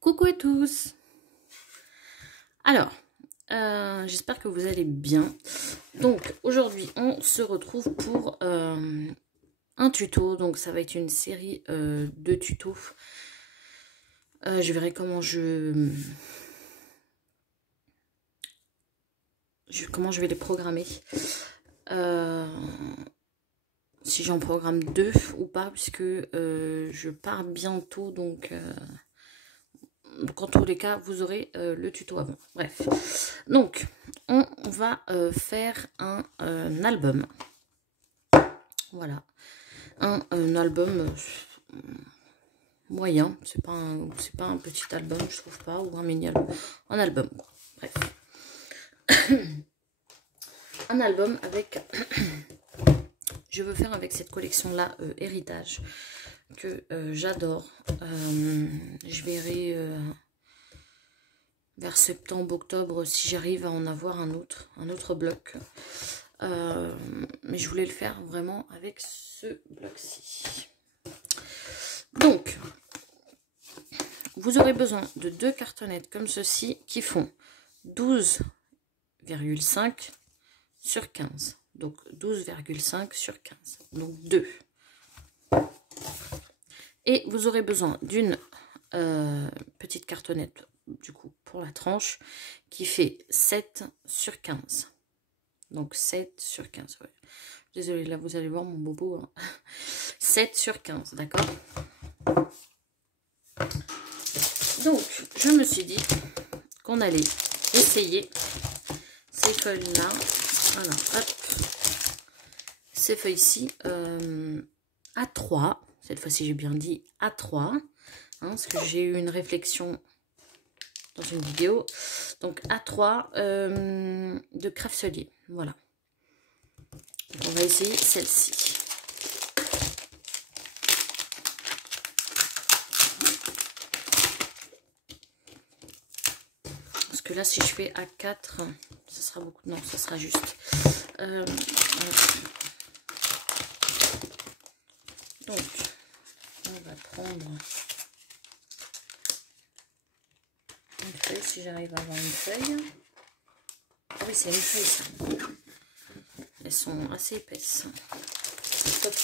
Coucou à tous. Alors, j'espère que vous allez bien. Donc, aujourd'hui, on se retrouve pour un tuto. Donc, ça va être une série de tutos. Je verrai comment comment je vais les programmer. Si j'en programme 2 ou pas, puisque je pars bientôt, donc en tous les cas, vous aurez le tuto avant. Bref, donc on va faire un album. Voilà, un album moyen. C'est pas un petit album, je trouve pas, ou un mini album. Un album, quoi. Bref, un album avec. Je veux faire avec cette collection là, Héritage, que j'adore. Je verrai vers septembre, octobre, si j'arrive à en avoir un autre bloc. Mais je voulais le faire vraiment avec ce bloc-ci. Donc, vous aurez besoin de 2 cartonnettes comme ceci qui font 12,5 sur 15. Donc 12,5 sur 15. Donc 2. Et vous aurez besoin d'une petite cartonnette, du coup, pour la tranche, qui fait 7 sur 15. Donc 7 sur 15, ouais. Désolée, là vous allez voir mon bobo. Hein. 7 sur 15, d'accord? Donc, je me suis dit qu'on allait essayer ces feuilles-là. Voilà, hop. Ces feuilles-ci à 3. Cette fois-ci, j'ai bien dit à 3. Hein, parce que j'ai eu une réflexion dans une vidéo. Donc, à 3 de Craftelier. Voilà. Donc, on va essayer celle-ci. Parce que là, si je fais à 4, ça sera beaucoup. Non, ça sera juste. Donc, on va prendre une feuille, si j'arrive à avoir une feuille. Ah oui, c'est une feuille, ça. Elles sont assez épaisses. Top,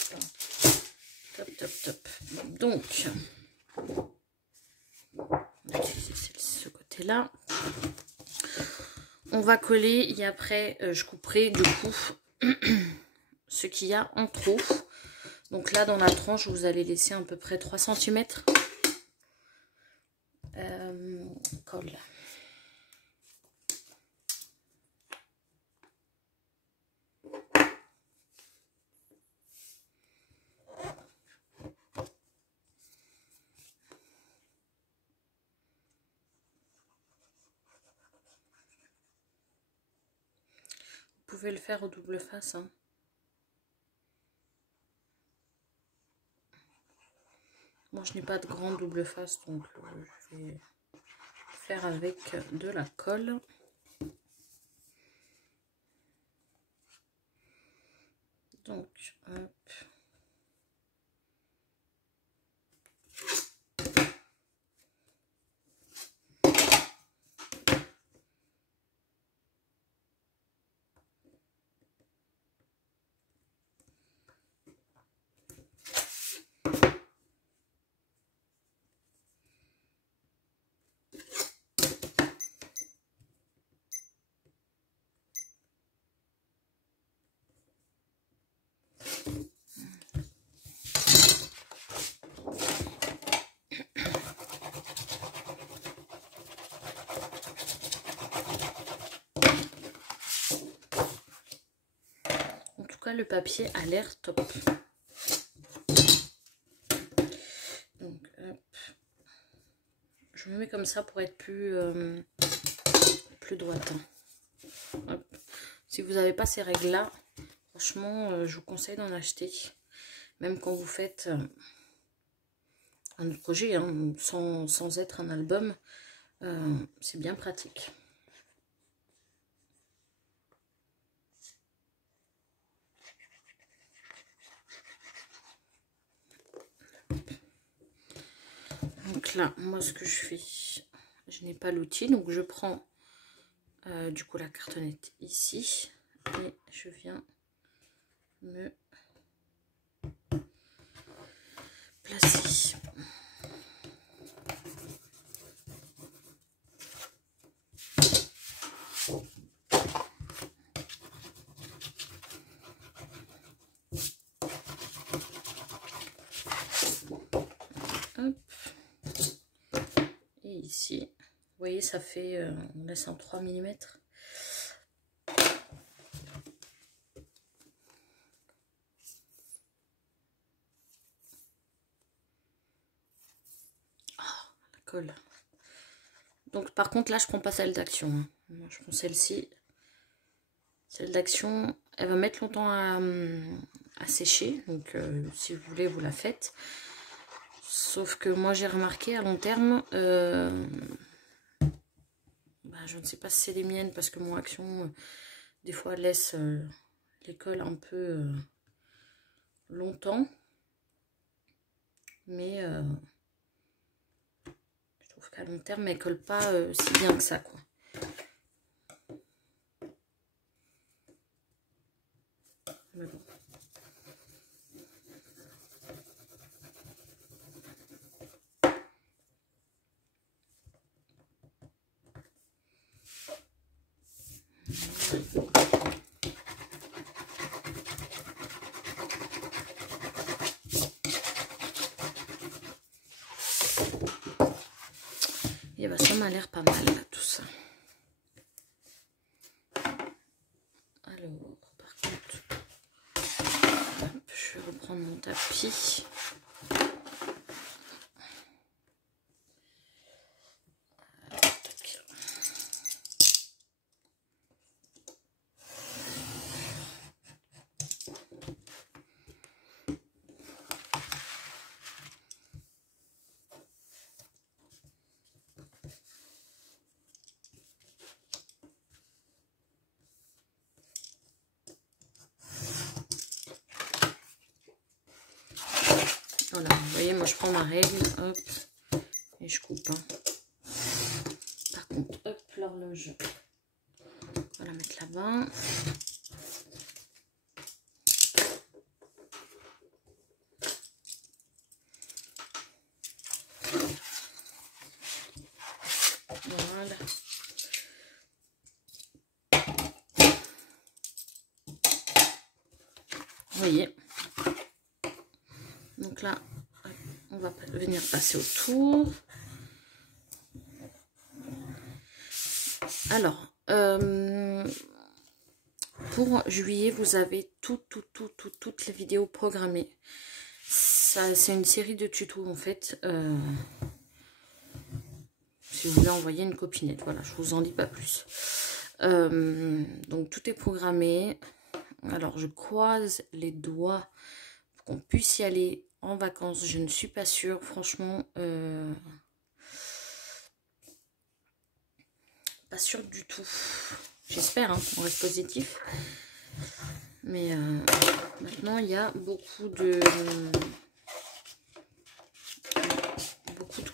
top, top, top. Donc, on va utiliser ce côté-là. On va coller et après, je couperai du coup ce qu'il y a en trop. Donc là, dans la tranche, vous allez laisser à peu près 3 cm. Colle. Vous pouvez le faire au double face. Hein. Moi, je n'ai pas de grande double face, donc je vais faire avec de la colle. Donc, hop. Le papier a l'air top. Donc, hop. Je me mets comme ça pour être plus droite. Hop. Si vous n'avez pas ces règles là, franchement, je vous conseille d'en acheter. Même quand vous faites un autre projet, hein, sans être un album, c'est bien pratique. Donc Donc là, moi ce que je fais, je n'ai pas l'outil, donc je prends du coup la cartonnette ici et je viens me placer. Hop. Et ici, vous voyez, ça fait, on laisse en 3 mm. La colle. Donc par contre là je prends pas celle d'action, hein. Moi, je prends celle-ci. Celle d'action, elle va mettre longtemps à sécher, donc si vous voulez vous la faites. Sauf que moi j'ai remarqué à long terme, je ne sais pas si c'est les miennes parce que mon action des fois elle laisse les colles un peu longtemps, mais je trouve qu'à long terme elle colle pas si bien que ça, quoi. Mais bon. Et bah ça m'a l'air pas mal là, tout ça. Alors par contre, hop, je vais reprendre mon tapis. Voilà, vous voyez, moi je prends ma règle, hop, et je coupe. Hein. Par contre, hop, l'horloge, on va la mettre là-bas. Voilà. Vous voyez. Donc là, on va venir passer autour. Alors, pour juillet, vous avez toutes les vidéos programmées. C'est une série de tutos en fait. Si vous voulez envoyer une copinette, voilà, je vous en dis pas plus. Donc tout est programmé. Alors je croise les doigts pour qu'on puisse y aller en vacances. Je ne suis pas sûre, franchement. Pas sûre du tout. J'espère, hein, on reste positif. Mais maintenant il y a beaucoup de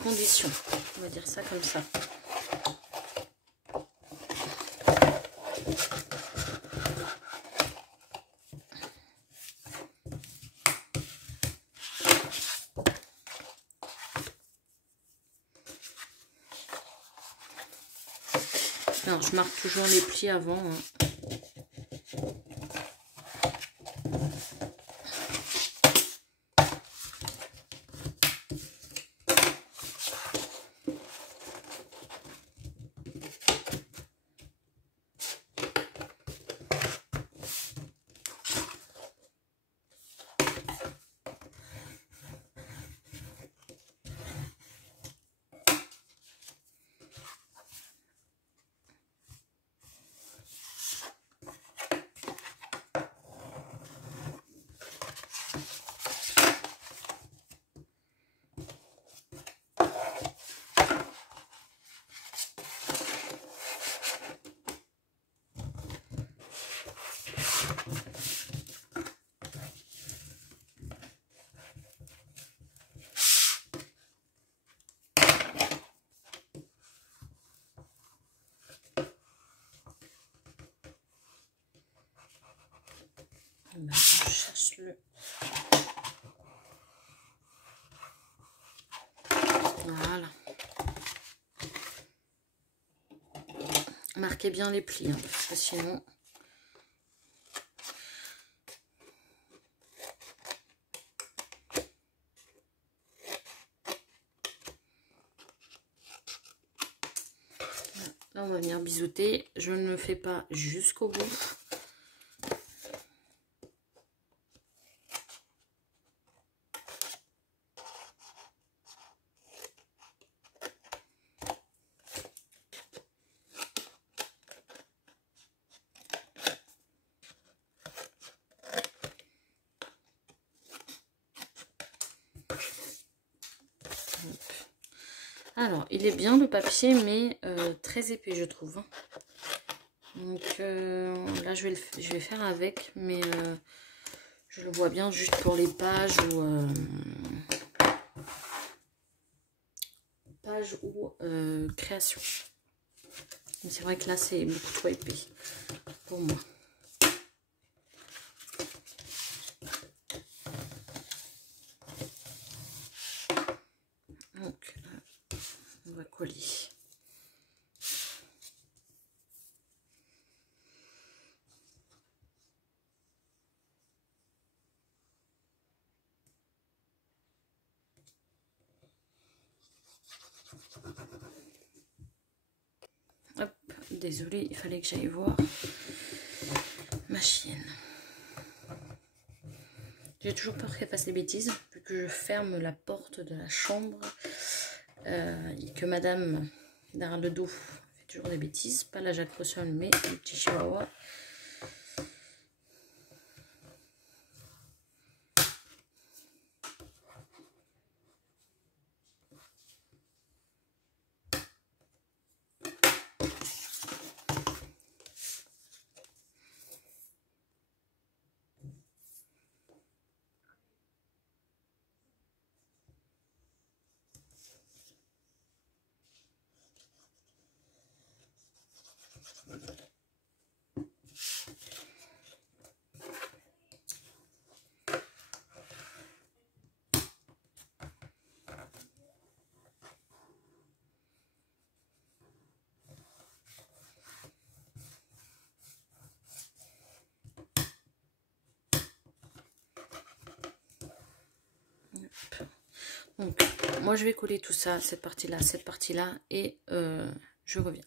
conditions. On va dire ça comme ça. Alors, je marque toujours les plis avant. Hein. Ben, je cherche le... Voilà. Marquez bien les plis, hein, parce que sinon... Là, on va venir bisouter. Je ne le fais pas jusqu'au bout. Alors, il est bien le papier, mais très épais, je trouve. Donc là, je vais faire avec, mais je le vois bien juste pour les pages ou création. C'est vrai que là, c'est beaucoup trop épais pour moi. Donc, on va coller. Hop, désolée, il fallait que j'aille voir ma chienne. J'ai toujours peur qu'elle fasse des bêtises, vu que je ferme la porte de la chambre et que madame, derrière le dos, fait toujours des bêtises. Pas la Jack Russell, mais le petit chihuahua. Donc, moi je vais coller tout ça, cette partie-là, et je reviens.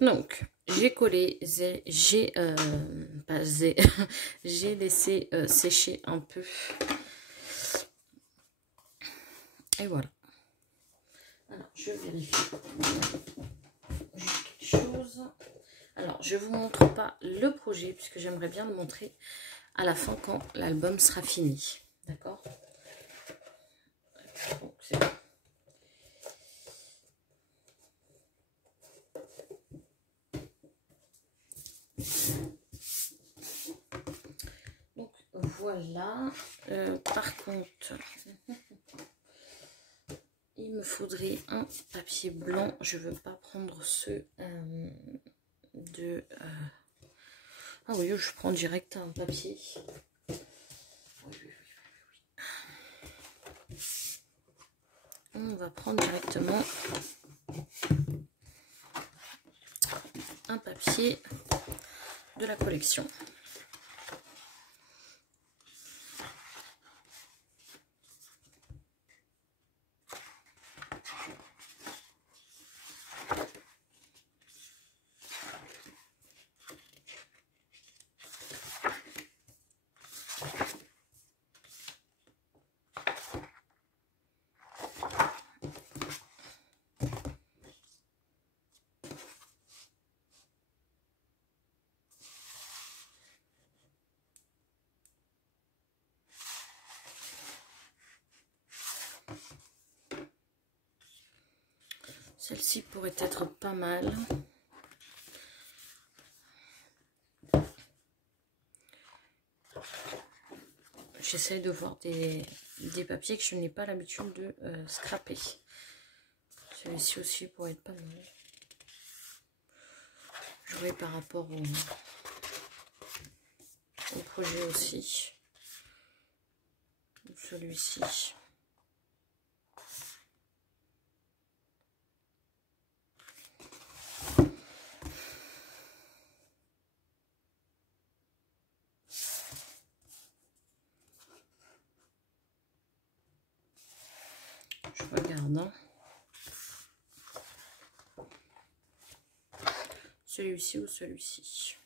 Donc, j'ai collé, j'ai laissé sécher un peu. Et voilà. Alors, je vérifie juste quelque chose. Alors, je ne vous montre pas le projet, puisque j'aimerais bien le montrer à la fin quand l'album sera fini. D'accord? Donc, c'est bon. Donc, voilà. Par contre, il me faudrait un papier blanc. Je ne veux pas prendre ceux de... Ah oui, je prends direct un papier. On va prendre directement un papier de la collection. Celle-ci pourrait être pas mal. J'essaye de voir des papiers que je n'ai pas l'habitude de scraper. Celui-ci aussi pourrait être pas mal. Jouer par rapport au projet aussi. Celui-ci. Je regarde. Hein. Celui-ci ou celui-ci.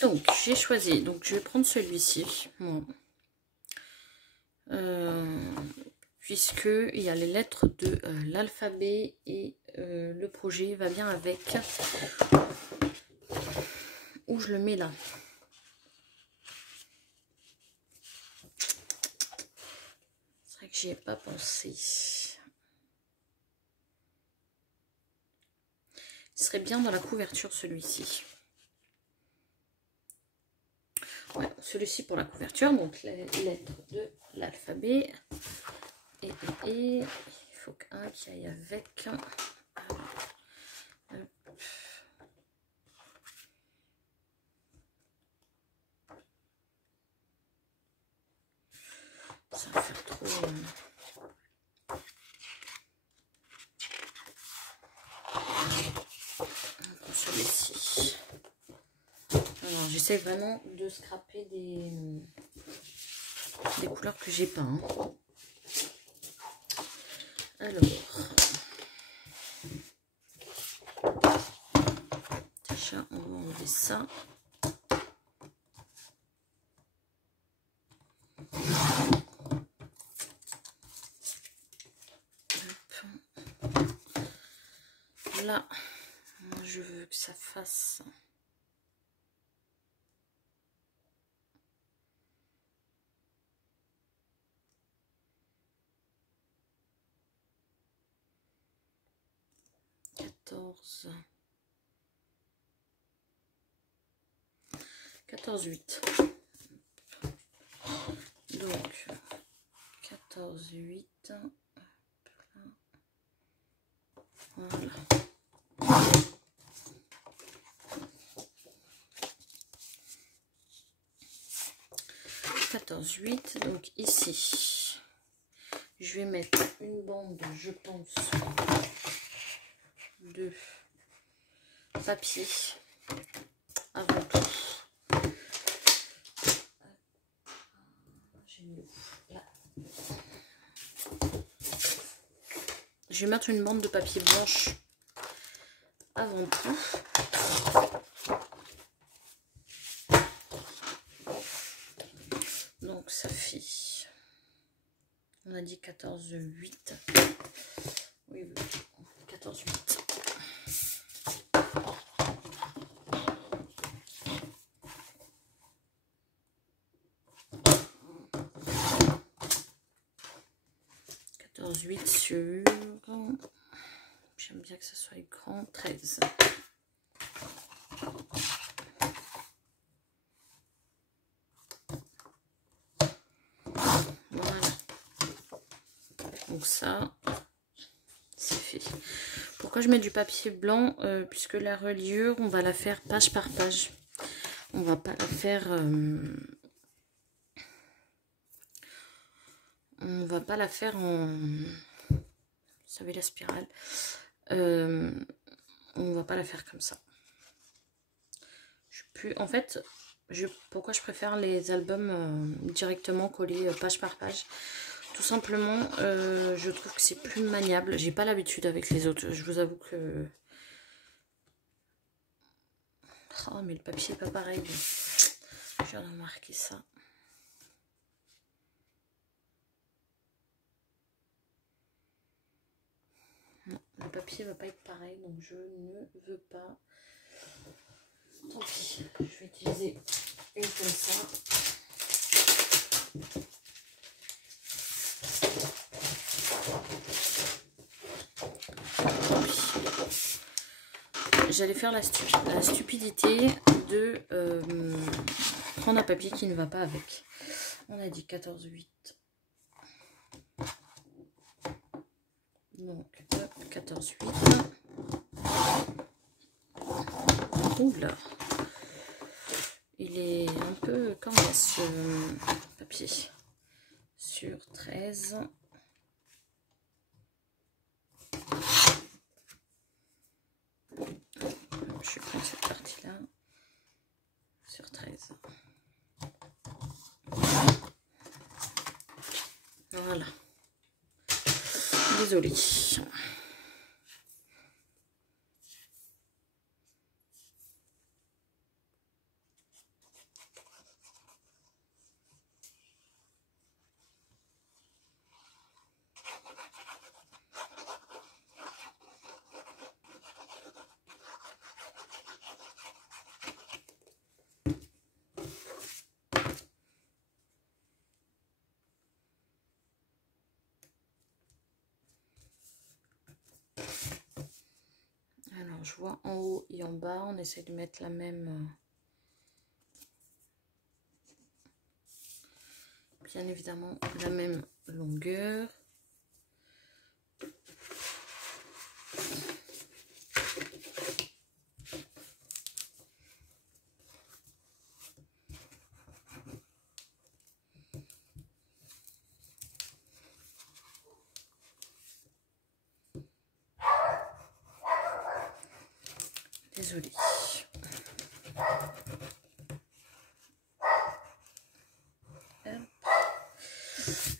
Donc, j'ai choisi. Donc, je vais prendre celui-ci. Bon. Puisque il y a les lettres de l'alphabet et le projet va bien avec. Où je le mets là? C'est vrai que j'y ai pas pensé. Il serait bien dans la couverture celui-ci. Ouais, celui-ci pour la couverture, donc les lettres de l'alphabet. Et il faut qu'un qui aille avec. Ça va faire trop. Celui-ci. Alors j'essaie vraiment de scraper des couleurs que j'ai pas. Hein. Alors. Déjà on va enlever ça. Là, je veux que ça fasse quatorze 8. Donc 14 8. Voilà. Donc ici je vais mettre une bande, je pense, de papier avant tout. J'ai mis là. Je vais mettre une bande de papier blanche avant tout. Donc ça fait, on a dit 14 8. Oui, 14 8. Sur, j'aime bien que ça soit grand, 13. Voilà. Donc ça, c'est fait. Pourquoi je mets du papier blanc? Puisque la reliure, on va la faire page par page. On va pas la faire... on va pas la faire en... Vous savez, la spirale. On va pas la faire comme ça. En fait, pourquoi je préfère les albums directement collés page par page? Tout simplement, je trouve que c'est plus maniable. J'ai pas l'habitude avec les autres. Je vous avoue que... Oh, mais le papier est pas pareil. Je viens de remarquer ça. Non, le papier va pas être pareil, donc je ne veux pas. Tant pis, je vais utiliser une comme ça. J'allais faire la stupidité de prendre un papier qui ne va pas avec. On a dit 14 8. Donc, 14, 8. Oula. Il est un peu coriace ce papier. Sur 13. Je vais prendre cette partie-là. Sur 13. Voilà. Désolée. Alors, je vois en haut et en bas, on essaie de mettre la même, bien évidemment, la même longueur. Désolée.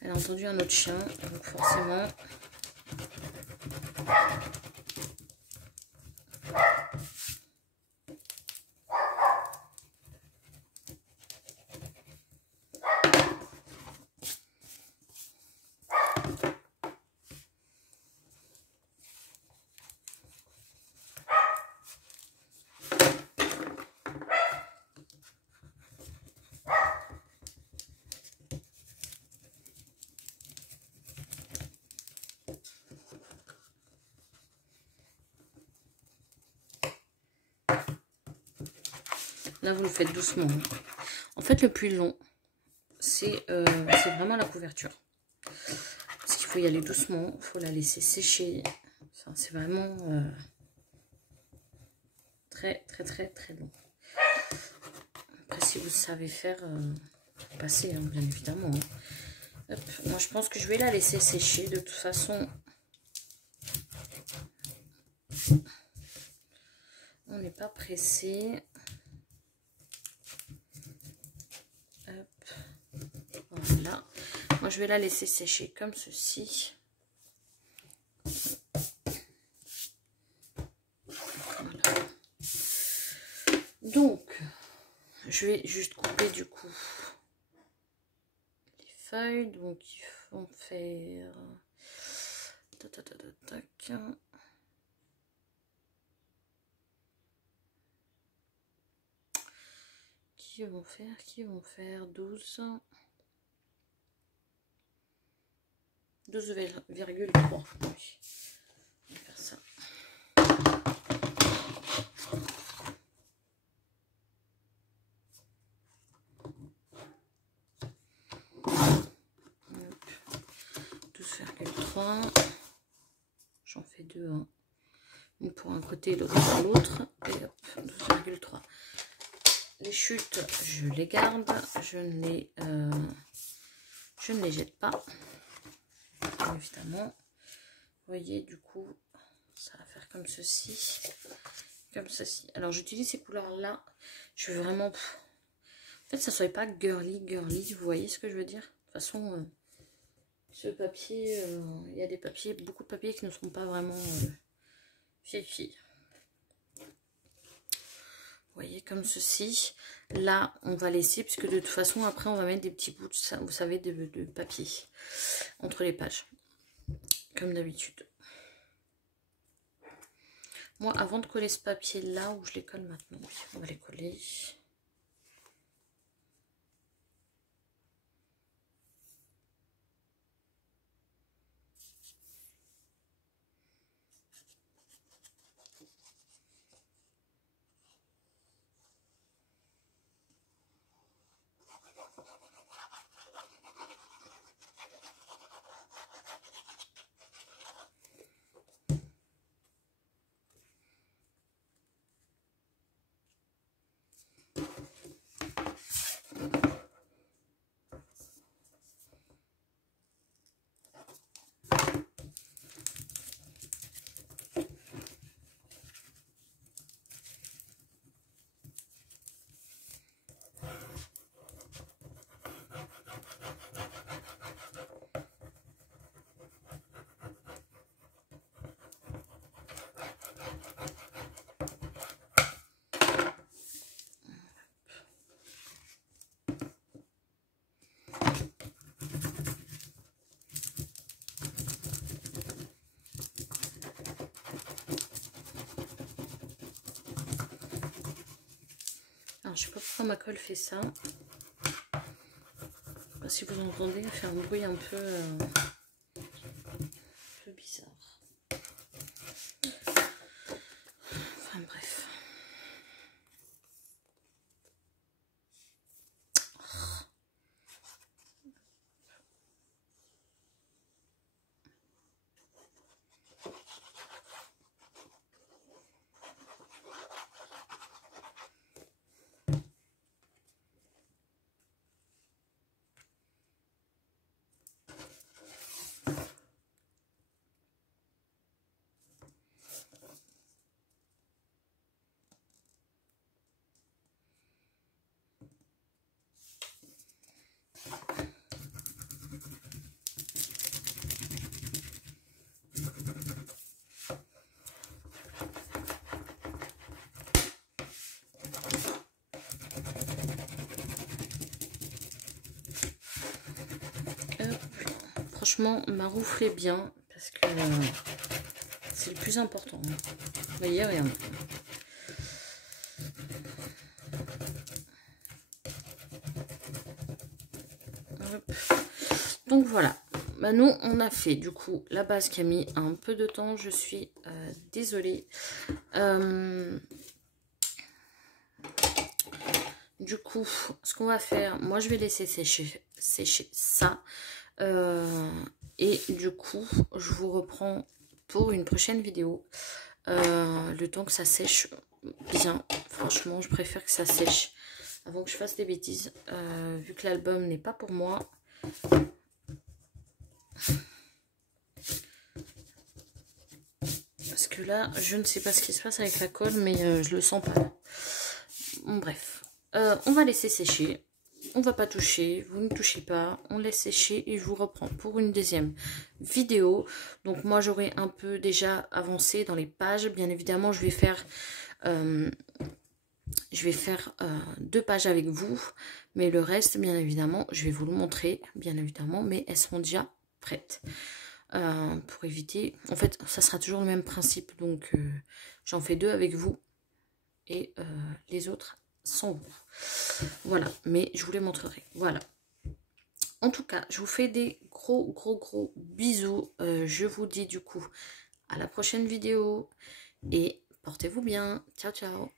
Elle a entendu un autre chien, donc forcément. Là, vous le faites doucement. En fait, le plus long, c'est vraiment la couverture. Parce qu'il faut y aller doucement. Il faut la laisser sécher. Enfin, c'est vraiment très long. Après, si vous savez faire, passer, hein, bien évidemment. Hop. Moi, je pense que je vais la laisser sécher. De toute façon, on n'est pas pressé. Voilà. Moi, je vais la laisser sécher comme ceci. Voilà. Donc, je vais juste couper du coup les feuilles. Donc, ils vont faire... Tac. Qui vont faire 12... 12,3. Oui. On va faire ça. Hop. 12,3. J'en fais deux. Hein. Une pour un côté et l'autre pour l'autre. Et hop, 12,3. Les chutes, je les garde. Je ne les jette pas. Évidemment. Vous voyez, du coup, ça va faire comme ceci. Comme ceci. Alors, j'utilise ces couleurs-là. Je veux vraiment... En fait, ça ne soit pas girly. Vous voyez ce que je veux dire? De toute façon, ce papier, il y a des papiers, beaucoup de papiers qui ne sont pas vraiment fifi. Vous voyez, comme ceci. Là, on va laisser, puisque de toute façon, après, on va mettre des petits bouts, vous savez, de papier entre les pages. Comme d'habitude. Moi, avant de coller ce papier-là, où je les colle maintenant, oui, on va les coller. Alors, je sais pas pourquoi ma colle fait ça. Si vous entendez, elle fait un bruit un peu bizarre. Enfin bref. Franchement, ma roufle est bien parce que c'est le plus important. Vous voyez, rien. Donc voilà. Bah, nous, on a fait du coup la base qui a mis un peu de temps. Je suis désolée. Du coup, ce qu'on va faire, moi je vais laisser sécher ça. Et du coup, je vous reprends pour une prochaine vidéo. Le temps que ça sèche bien. Franchement, je préfère que ça sèche avant que je fasse des bêtises. Vu que l'album n'est pas pour moi. Parce que là, je ne sais pas ce qui se passe avec la colle, mais je le sens pas. Bon, bref. On va laisser sécher. On va pas toucher, vous ne touchez pas, on laisse sécher et je vous reprends pour une deuxième vidéo. Donc moi j'aurai un peu déjà avancé dans les pages. Bien évidemment je vais faire 2 pages avec vous, mais le reste bien évidemment je vais vous le montrer bien évidemment, mais elles seront déjà prêtes. Pour éviter, en fait ça sera toujours le même principe, donc j'en fais 2 avec vous et les autres sans vous. Voilà, mais je vous les montrerai. Voilà. En tout cas, je vous fais des gros bisous. Je vous dis du coup à la prochaine vidéo et portez-vous bien. Ciao, ciao.